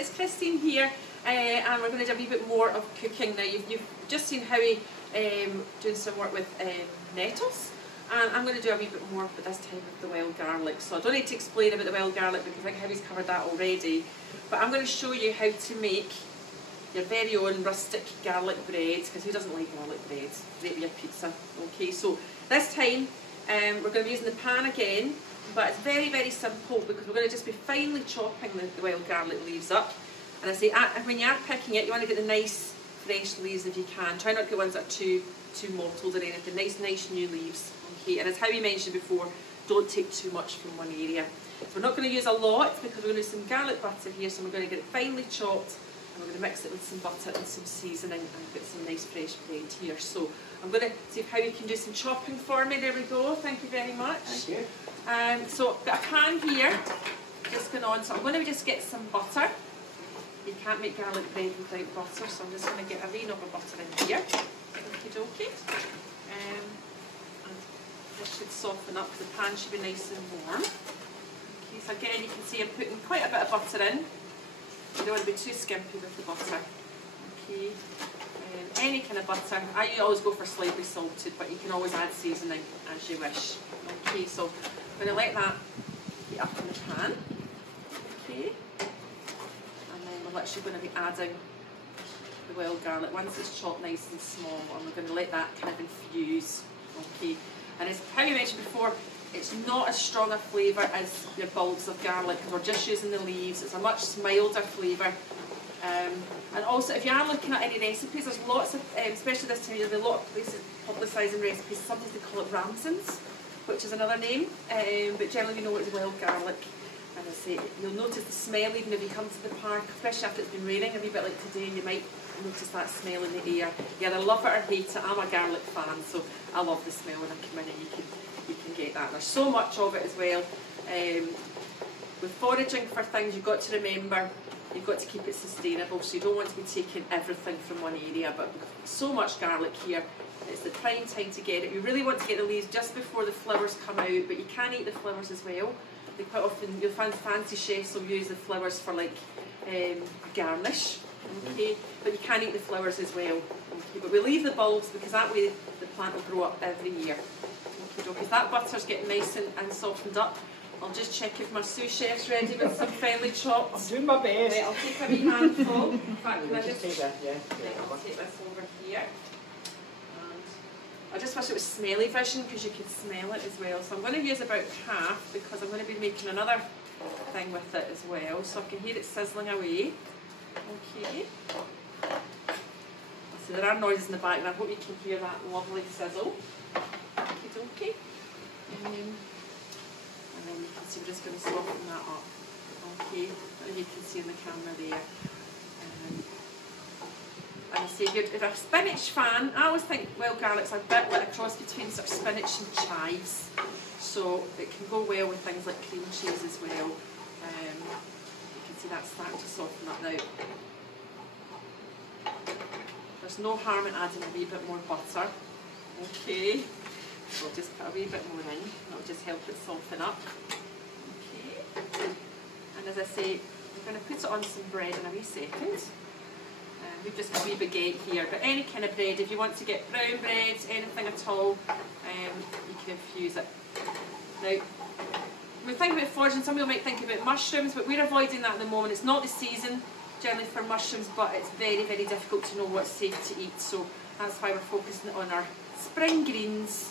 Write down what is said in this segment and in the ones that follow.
it's Christine here, and we're going to do a wee bit more of cooking now. You've just seen Howie doing some work with nettles, and I'm going to do a wee bit more, but this time with the wild garlic. So I don't need to explain about the wild garlic because I think Howie's covered that already, but I'm going to show you how to make your very own rustic garlic bread, because who doesn't like garlic bread? Great with your pizza. Okay, so this time we're going to be using the pan again, but it's very, very simple because we're going to just be finely chopping the wild garlic leaves up. And I say, when you are picking it, you want to get the nice fresh leaves if you can. Try not to get ones that are too mottled or anything. Nice new leaves. Okay, and as Howie mentioned before, don't take too much from one area. So we're not going to use a lot because we're going to use some garlic butter here, so we're going to get it finely chopped. We're going to mix it with some butter and some seasoning and get some nice fresh bread here. So I'm going to see how you can do some chopping for me. There we go. Thank you very much. Thank you. So I've got a pan here just going on. So I'm going to just get some butter. You can't make garlic bread without butter, so I'm just going to get a wee knob of butter in here. Okie dokie. And this should soften up. The pan should be nice and warm. Okay, so again you can see I'm putting quite a bit of butter in. You don't want to be too skimpy with the butter. Okay, any kind of butter. I always go for slightly salted, but you can always add seasoning as you wish. Okay, so I'm going to let that be up in the pan. Okay, and then we're literally going to be adding the wild garlic once it's chopped nice and small, and we're going to let that kind of infuse. Okay, and as Howie mentioned before, it's not as strong a flavour as your bulbs of garlic because we're just using the leaves. It's a much milder flavour. And also, if you are looking at any recipes, there's lots of, especially this time of year, there's a lot of places publicising recipes. Sometimes they call it ramsons, which is another name, but generally we know it's wild garlic. And I say, you'll notice the smell even if you come to the park, especially after it's been raining a wee bit like today, you might notice that smell in the air. You either love it or hate it. I'm a garlic fan, so I love the smell when I come in and you can get that. There's so much of it as well. With foraging for things, you've got to remember you've got to keep it sustainable, so you don't want to be taking everything from one area, but so much garlic here, it's the prime time to get it. You really want to get the leaves just before the flowers come out, but you can eat the flowers as well. They quite often, you'll find fancy chefs will use the flowers for like a garnish, okay, but you can eat the flowers as well. Okay, but we leave the bulbs because that way the plant will grow up every year. Because that butter's getting nice and softened up. I'll just check if my sous chef's ready with some finely chopped. I'm doing my best. Right, I'll take a wee handful. In fact, can I just take that? Yeah. Right, I'll take this over here. And I just wish it was smelly vision because you could smell it as well. So I'm going to use about half because I'm going to be making another thing with it as well. So I can hear it sizzling away. Okay. So there are noises in the background. I hope you can hear that lovely sizzle. Okay. And then you can see we're just going to soften that up. Okay, and you can see in the camera there. And I say, if you're a spinach fan, I always think wild garlic's a bit like a cross between sort of spinach and chives. So it can go well with things like cream cheese as well. You can see that's starting to soften up now. There's no harm in adding a wee bit more butter. Okay. So I'll just put a wee bit more in, that'll just help it soften up. Okay. And as I say, we're going to put it on some bread in a wee second. We've just got a wee baguette here, but any kind of bread, if you want to get brown bread, anything at all, you can infuse it. Now, when we think about foraging, some people might think about mushrooms, but we're avoiding that at the moment. It's not the season generally for mushrooms, but it's very, very difficult to know what's safe to eat, so that's why we're focusing on our spring greens,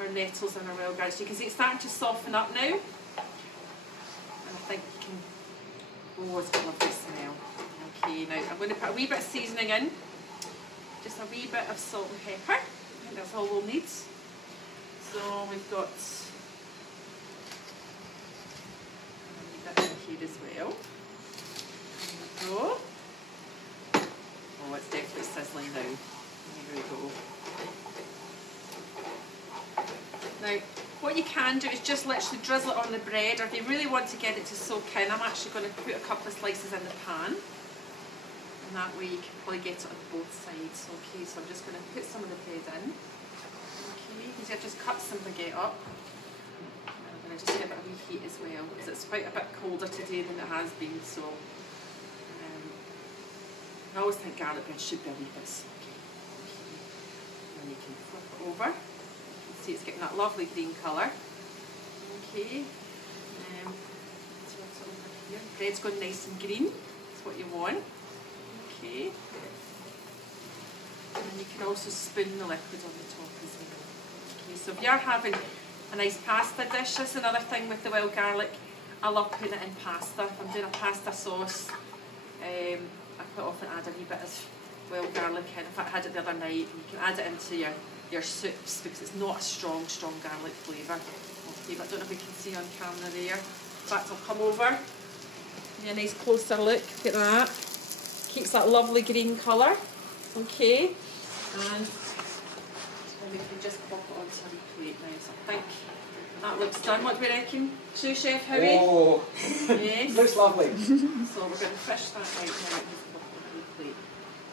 our nettles and our wild garlic. So you can see it's starting to soften up now. And I think you can, oh, it's got a lovely smell. Okay, now I'm going to put a wee bit of seasoning in. Just a wee bit of salt and pepper. I think that's all we'll need. So we've got a wee bit in here as well. There we go. Oh, it's definitely sizzling now. There we go. Now, what you can do is just literally drizzle it on the bread, or if you really want to get it to soak in, I'm actually going to put a couple of slices in the pan. And that way you can probably get it on both sides. Okay, so I'm just going to put some of the bread in. Okay, you can see I've just cut some baguette up. And I'm going to just give it a wee heat as well, because it's quite a bit colder today than it has been, so I always think garlic bread should be a wee bit soggy. And you can flip it over. You can see it's getting that lovely green colour. Okay. So what's over here? Bread's going nice and green. That's what you want. Okay. And then you can also spoon the liquid on the top as well. Okay, so if you're having a nice pasta dish, that's another thing with the wild garlic. I love putting it in pasta. If I'm doing a pasta sauce, I quite often add a wee bit of wild garlic in. In fact, I had it the other night. You can add it into your soups because it's not a strong garlic flavour. Okay, but I don't know if we can see on camera there. In fact, I'll come over. Give you a nice closer look. Look at that. Keeps that lovely green colour. Okay. And we can just pop it onto a wee plate now. So I think that looks done. What do we reckon? Sous Chef Howie? Oh, yes. looks lovely. So we're going to fish that out now and just pop it on a plate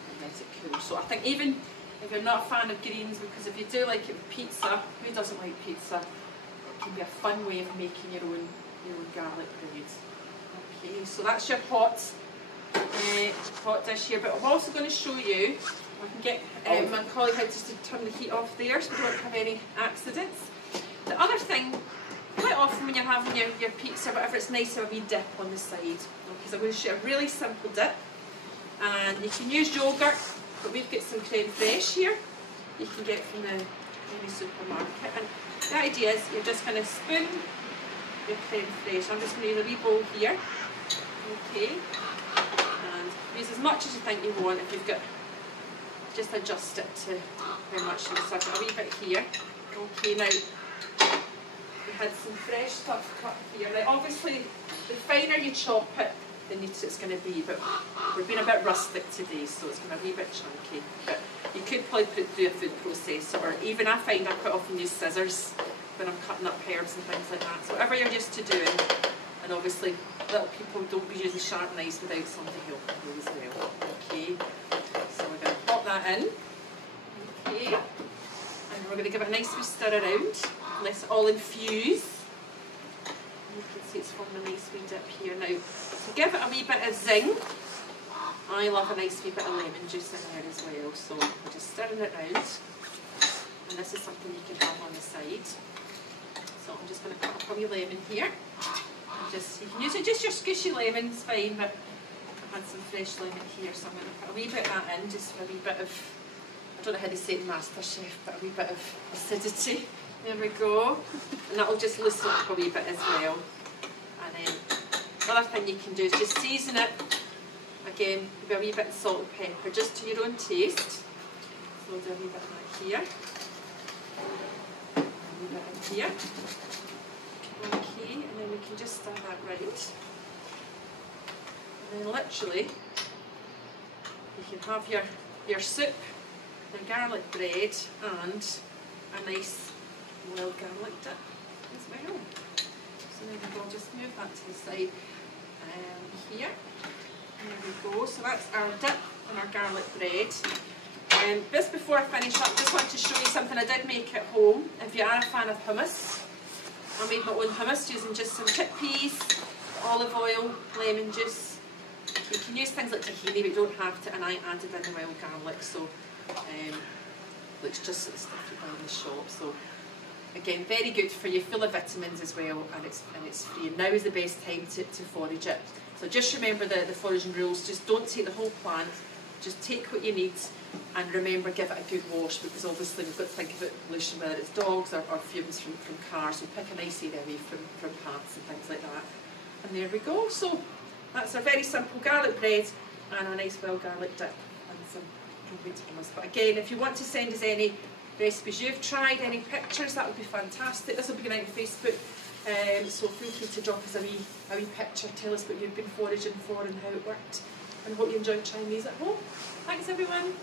and let it cool. So I think even if you're not a fan of greens, because if you do like it with pizza, who doesn't like pizza? It can be a fun way of making your own garlic bread. Okay, so that's your hot dish here. But I'm also going to show you. I can get my colleague had just to turn the heat off there so we don't have any accidents. The other thing, quite often when you're having your pizza or whatever, it's nice to have a wee dip on the side. Okay, so I'm going to show you a really simple dip. And you can use yogurt, but we've got some creme fraiche here. You can get from the supermarket. And the idea is you're just going to spoon your creme fraiche. I'm just going to use a wee bowl here. Okay. And use as much as you think you want. If you've got, just adjust it to how much you want. So a wee bit here. Okay, now we had some fresh stuff cut here. Now obviously the finer you chop it, the neater it's going to be, but we're being a bit rustic today, so it's going to be a wee bit chunky. But you could probably put it through a food processor, or even I find I quite often use scissors when I'm cutting up herbs and things like that. So whatever you're used to doing, and obviously little people don't be using sharp knives without somebody helping you as well. Okay, so we're going to pop that in. Okay. And we're going to give it a nice wee stir around, let it all infuse. And you can see it's forming a nice wee dip here now. To give it a wee bit of zing, I love a nice wee bit of lemon juice in there as well. So we're just stirring it around. And this is something you can have on the side. So I'm just going to cut up a wee lemon here. And just, you can use it, just your squishy lemon, it's fine, but I've had some fresh lemon here, so I'm going to put a wee bit of that in, just for a wee bit of, I don't know how they say it in MasterChef, but a wee bit of acidity. There we go. And that'll just loosen up a wee bit as well. And then the other thing you can do is just season it. Again, with a wee bit of salt and pepper, just to your own taste. So we'll do a wee bit of that here. A wee bit in here. Okay, and then we can just stir that right. And then literally, you can have your soup, your garlic bread, and a nice wild garlic dip as well. So there we go, just move that to the side here. And there we go, so that's our dip and our garlic bread. Just before I finish up, just want to show you something I did make at home. If you are a fan of hummus, I made my own hummus using just some chickpeas, olive oil, lemon juice. You can use things like tahini, but you don't have to, and I added in the wild garlic, so looks just like the stuff you buy in the shop. So again, very good for you, full of vitamins as well, and it's free. And now is the best time to forage it. So just remember the foraging rules. Just don't take the whole plant. Just take what you need, and remember, give it a good wash, because obviously we've got to think about pollution, whether it's dogs or fumes from cars. So pick a nice area away from paths and things like that. And there we go. So that's a very simple garlic bread and a nice wild garlic dip and some homemade hummus. But again, if you want to send us any recipes you've tried, any pictures, that would be fantastic. This will be going out on Facebook, so feel free to drop us a wee picture, tell us what you've been foraging for and how it worked, and hope you enjoyed trying these at home. Thanks everyone.